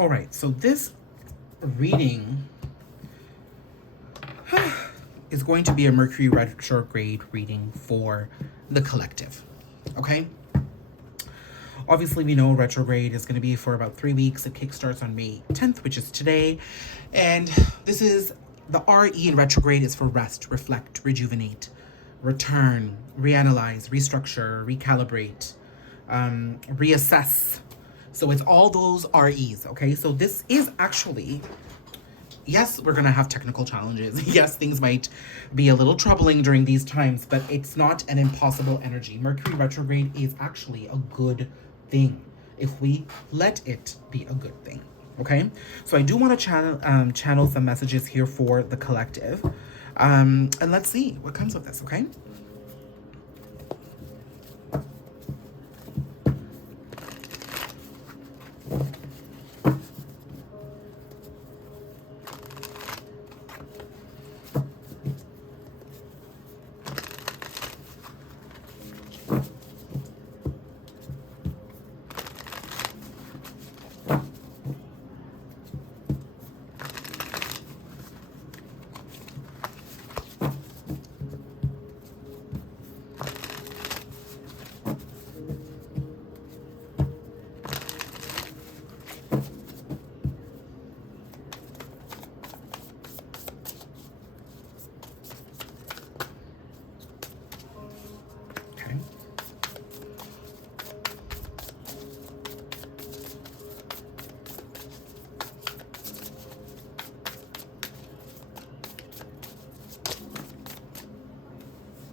All right, so this reading is going to be a Mercury retrograde reading for the collective, okay? Obviously, we know retrograde is going to be for about 3 weeks. It kickstarts on May 10th, which is today. And this is, the RE in retrograde is for rest, reflect, rejuvenate, return, reanalyze, restructure, recalibrate, reassess. So it's all those REs, okay? So this is actually, yes, we're gonna have technical challenges. Yes, things might be a little troubling during these times, but it's not an impossible energy. Mercury retrograde is actually a good thing if we let it be a good thing, okay? So I do want to channel some messages here for the collective, and let's see what comes of this, okay?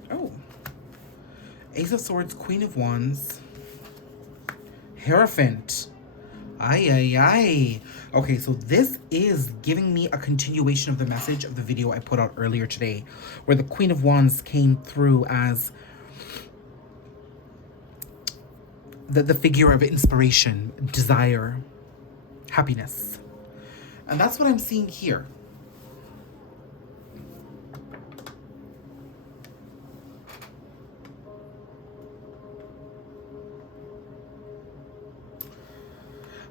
Oh, Ace of Swords, Queen of Wands, Hierophant. Ay, ay, ay. Okay, so this is giving me a continuation of the message of the video I put out earlier today, where the Queen of Wands came through as the figure of inspiration, desire, happiness. And that's what I'm seeing here.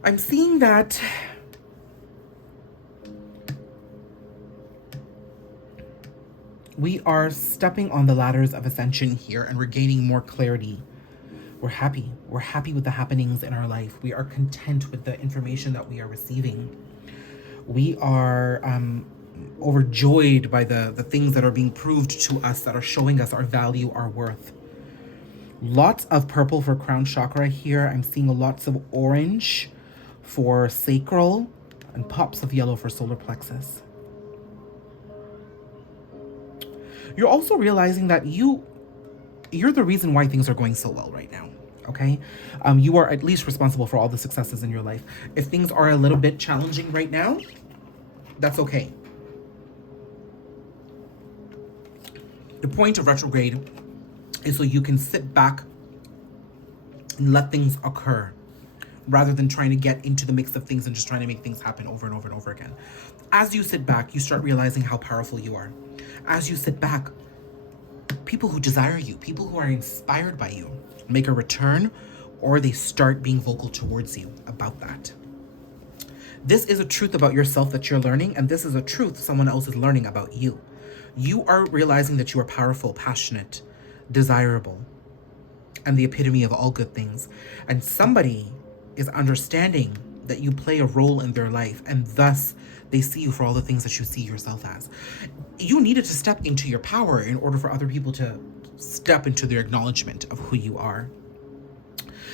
I'm seeing that we are stepping on the ladders of ascension here, and we're gaining more clarity. We're happy. We're happy with the happenings in our life. We are content with the information that we are receiving. We are overjoyed by the things that are being proved to us, that are showing us our value, our worth. Lots of purple for crown chakra here. I'm seeing lots of orange for sacral and pops of yellow for solar plexus. You're also realizing that you're the reason why things are going so well right now, okay? You are at least responsible for all the successes in your life. If things are a little bit challenging right now, that's okay. The point of retrograde is so you can sit back and let things occur, rather than trying to get into the mix of things and just trying to make things happen over and over and over again. As you sit back, you start realizing how powerful you are. As you sit back, people who desire you, people who are inspired by you, make a return, or they start being vocal towards you about that. This is a truth about yourself that you're learning, and this is a truth someone else is learning about you. You are realizing that you are powerful, passionate, desirable, and the epitome of all good things. And somebody is understanding that you play a role in their life, and thus they see you for all the things that you see yourself as. You needed to step into your power in order for other people to step into their acknowledgement of who you are.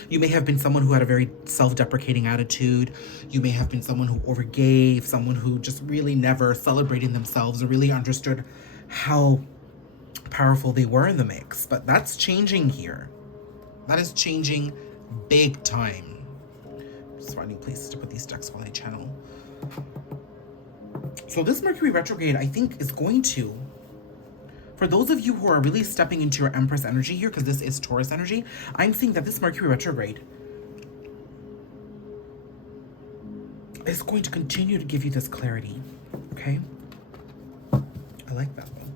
You may have been someone who had a very self-deprecating attitude. You may have been someone who overgave, someone who just really never celebrated themselves or really understood how powerful they were in the mix. But that's changing here. That is changing big time. Just finding places to put these decks while I channel. So this Mercury retrograde, I think, is going to, for those of you who are really stepping into your Empress energy here, because this is Taurus energy, I'm seeing that this Mercury retrograde is going to continue to give you this clarity, okay? I like that one.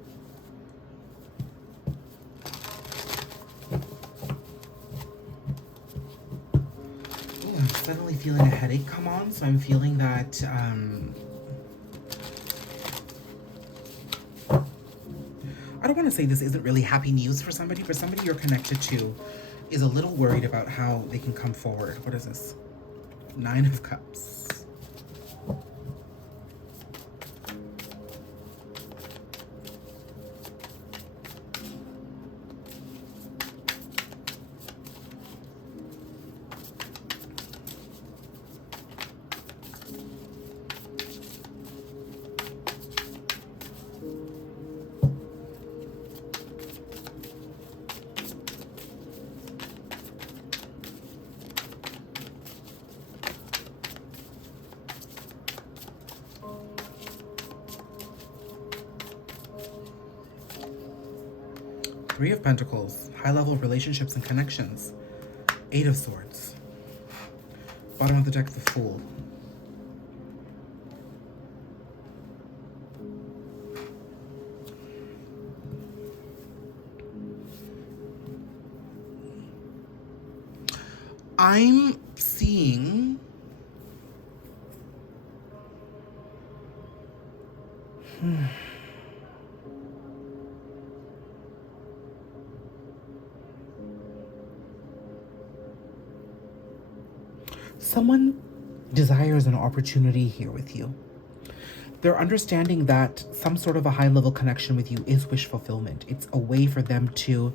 I'm suddenly feeling a headache come on, so I'm feeling that I don't want to say this isn't really happy news for somebody, but somebody you're connected to is a little worried about how they can come forward. What is this? 9 of Cups. Three of Pentacles, high-level relationships and connections. 8 of Swords. Bottom of the deck, the Fool. I'm seeing... Someone desires an opportunity here with you. They're understanding that some sort of a high-level connection with you is wish fulfillment. It's a way for them to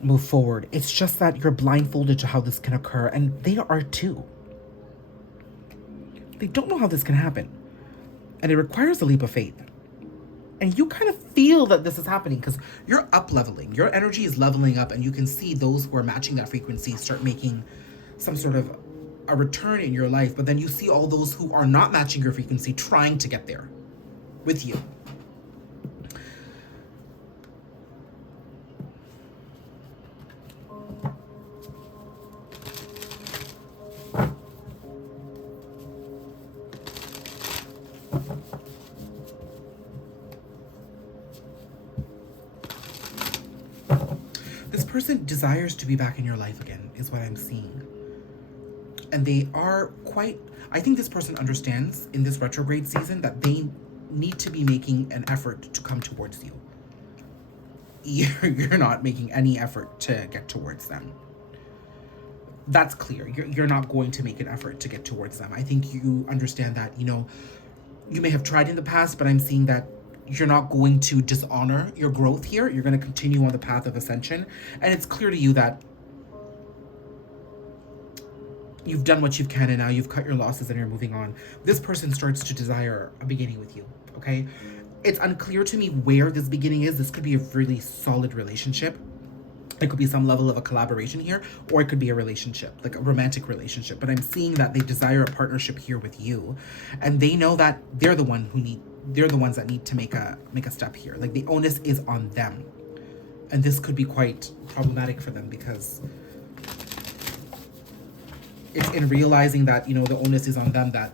move forward. It's just that you're blindfolded to how this can occur, and they are too. They don't know how this can happen, and it requires a leap of faith. And you kind of feel that this is happening because you're up-leveling. Your energy is leveling up, and you can see those who are matching that frequency start making some sort of a return in your life, but then you see all those who are not matching your frequency trying to get there with you. This person desires to be back in your life again, is what I'm seeing. And they are quite, I think this person understands in this retrograde season that they need to be making an effort to come towards you. You're not making any effort to get towards them. That's clear. You're not going to make an effort to get towards them. I think you understand that, you know, you may have tried in the past, but I'm seeing that you're not going to dishonor your growth here. You're going to continue on the path of ascension. And it's clear to you that you've done what you can, and now you've cut your losses and you're moving on. This person starts to desire a beginning with you, okay? It's unclear to me where this beginning is. This could be a really solid relationship. It could be some level of a collaboration here, or it could be a relationship, like a romantic relationship. But I'm seeing that they desire a partnership here with you, and they know that they're the ones that need to make a step here. Like the onus is on them, and this could be quite problematic for them because it's in realizing that, you know, the onus is on them that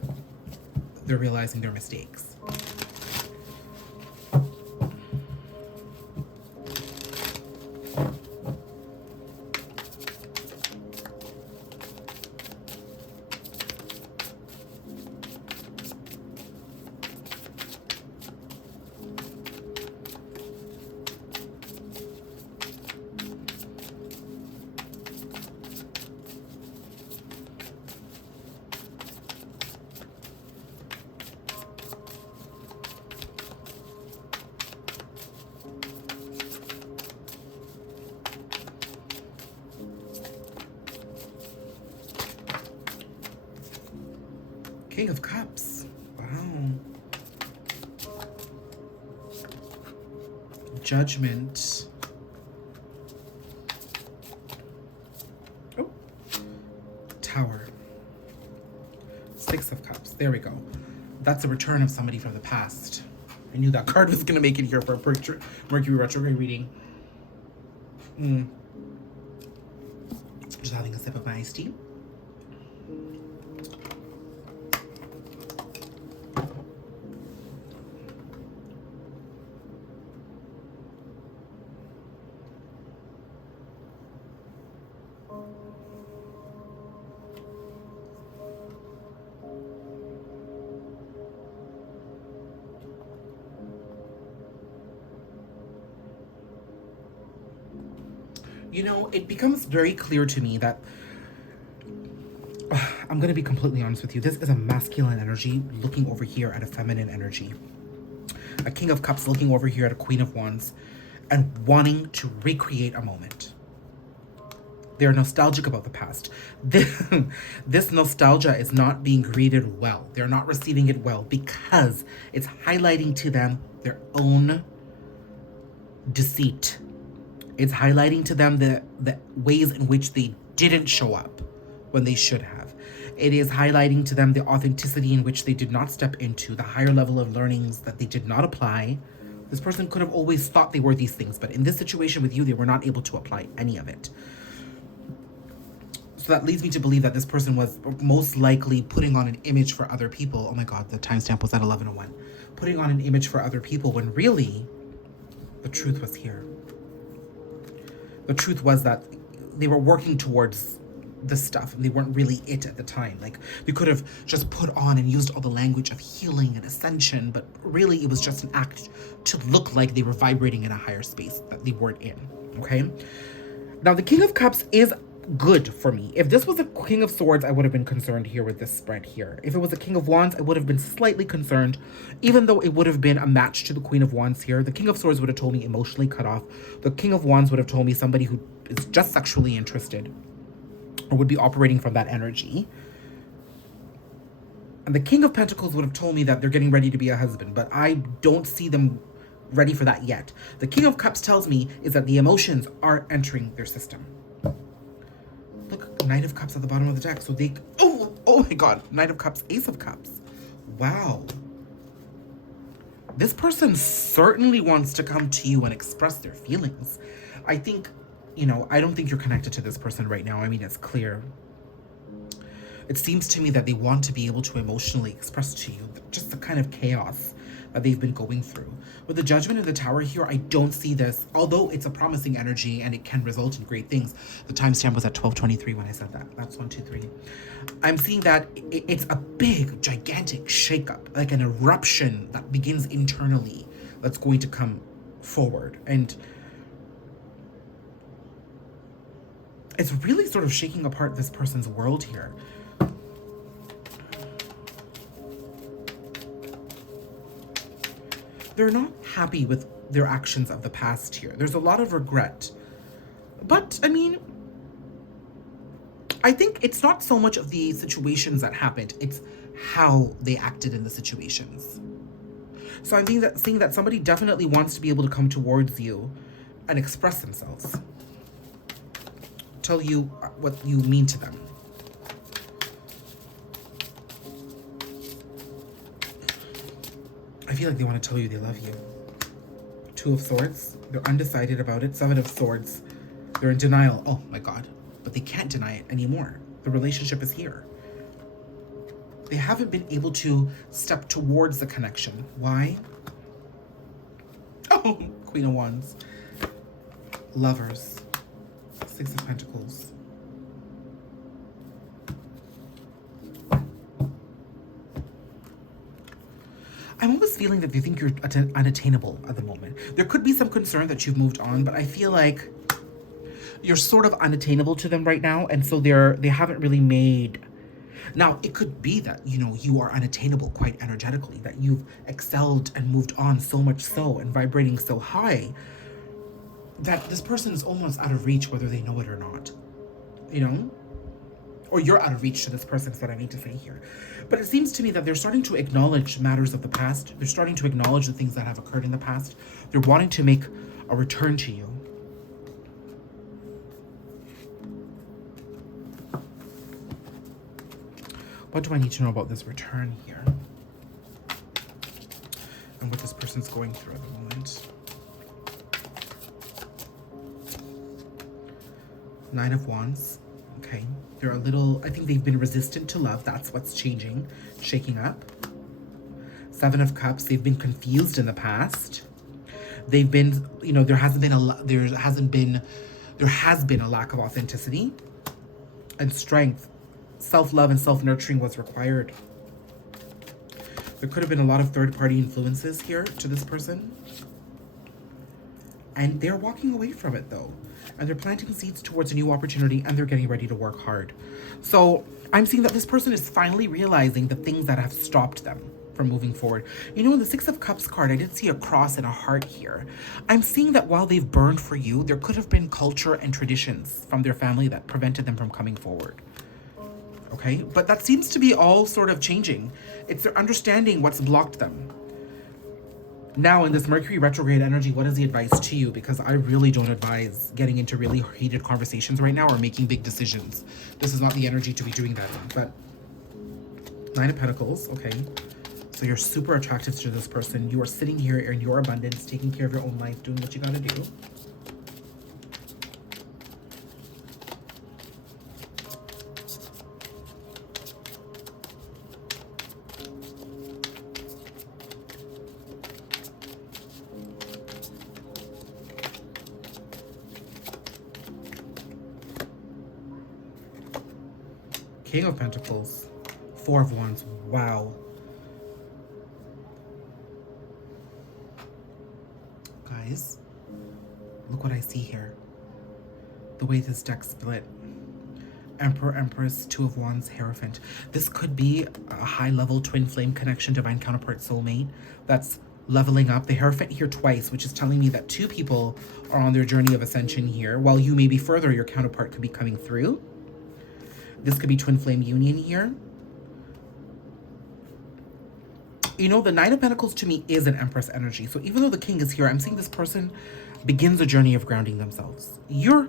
they're realizing their mistakes. King of Cups. Wow. Judgment. Oh. Tower. 6 of Cups. There we go. That's a return of somebody from the past. I knew that card was going to make it here for a Mercury retrograde reading. Just having a sip of my iced tea. You know, it becomes very clear to me that I'm going to be completely honest with you. This is a masculine energy looking over here at a feminine energy. A King of Cups looking over here at a Queen of Wands and wanting to recreate a moment. They're nostalgic about the past. This nostalgia is not being greeted well. They're not receiving it well because it's highlighting to them their own deceit. It's highlighting to them the ways in which they didn't show up when they should have. It is highlighting to them the authenticity in which they did not step into, the higher level of learnings that they did not apply. This person could have always thought they were these things, but in this situation with you, they were not able to apply any of it. So that leads me to believe that this person was most likely putting on an image for other people. Oh my God, the timestamp was at 11:01. Putting on an image for other people when really the truth was here. The truth was that they were working towards this stuff and they weren't really it at the time. Like, they could have just put on and used all the language of healing and ascension, but really it was just an act to look like they were vibrating in a higher space that they weren't in. Okay? Now, the King of Cups is good for me. If this was a King of Swords, I would have been concerned here with this spread here. If it was a King of Wands, I would have been slightly concerned, even though it would have been a match to the Queen of Wands here. The King of Swords would have told me emotionally cut off. The King of Wands would have told me somebody who is just sexually interested or would be operating from that energy. And the King of Pentacles would have told me that they're getting ready to be a husband, but I don't see them ready for that yet. The King of Cups tells me is that the emotions are entering their system. Look, Knight of Cups at the bottom of the deck. So they, oh my God, Knight of Cups, Ace of Cups. Wow. This person certainly wants to come to you and express their feelings. I think, you know, I don't think you're connected to this person right now. I mean, it's clear. It seems to me that they want to be able to emotionally express to you just the kind of chaos that they've been going through. With the Judgment in the Tower here, I don't see this, although it's a promising energy and it can result in great things. The timestamp was at 12:23 when I said that. That's 1, 2, 3. I'm seeing that it's a big, gigantic shakeup, like an eruption that begins internally that's going to come forward. And it's really sort of shaking apart this person's world here. They're not happy with their actions of the past here. There's a lot of regret. But, I mean, I think it's not so much of the situations that happened. It's how they acted in the situations. So I'm seeing that somebody definitely wants to be able to come towards you and express themselves. Tell you what you mean to them. I feel like they want to tell you they love you. 2 of Swords. They're undecided about it. 7 of Swords. They're in denial. Oh my God. But they can't deny it anymore. The relationship is here. They haven't been able to step towards the connection. Why? Oh, Queen of Wands. Lovers. 6 of Pentacles. I'm almost feeling that they think you're unattainable at the moment. There could be some concern that you've moved on, but I feel like you're sort of unattainable to them right now, and so they haven't really made. Now, it could be that, you know, you are unattainable quite energetically, that you've excelled and moved on so much so and vibrating so high that this person is almost out of reach whether they know it or not, you know? Or you're out of reach to this person is what I need to say here. But it seems to me that they're starting to acknowledge matters of the past. They're starting to acknowledge the things that have occurred in the past. They're wanting to make a return to you. What do I need to know about this return here? And what this person's going through at the moment. 9 of Wands. Okay. They're a little, I think they've been resistant to love. That's what's changing, shaking up. 7 of Cups. They've been confused in the past. They've been, you know, there has been a lack of authenticity and strength. Self-love and self-nurturing was required. There could have been a lot of third-party influences here to this person. And they're walking away from it though. And they're planting seeds towards a new opportunity, and they're getting ready to work hard. So I'm seeing that this person is finally realizing the things that have stopped them from moving forward. You know, in the Six of Cups card, I did see a cross and a heart here. I'm seeing that while they've burned for you, there could have been culture and traditions from their family that prevented them from coming forward. Okay, but that seems to be all sort of changing. It's their understanding what's blocked them. Now, in this Mercury retrograde energy, what is the advice to you? Because I really don't advise getting into really heated conversations right now or making big decisions. This is not the energy to be doing that in. But Nine of Pentacles, okay. So you're super attractive to this person. You are sitting here in your abundance, taking care of your own life, doing what you gotta do. King of Pentacles, Four of Wands, wow. Guys, look what I see here. The way this deck split. Emperor, Empress, Two of Wands, Hierophant. This could be a high-level twin flame connection, divine counterpart, soulmate. That's leveling up. The Hierophant here twice, which is telling me that two people are on their journey of ascension here. While you may be further, your counterpart could be coming through. This could be twin flame union here. You know, the Nine of Pentacles to me is an Empress energy. So even though the King is here, I'm seeing this person begins a journey of grounding themselves. You're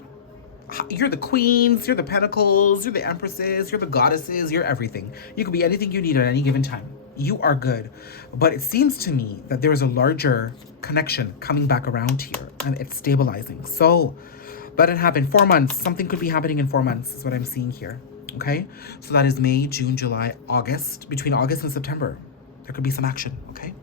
the queens, you're the pentacles, you're the empresses, you're the goddesses, you're everything. You could be anything you need at any given time. You are good. But it seems to me that there is a larger connection coming back around here, and it's stabilizing. So let it happen. 4 months. Something could be happening in 4 months is what I'm seeing here. Okay? So that is May, June, July, August. Between August and September, there could be some action. Okay?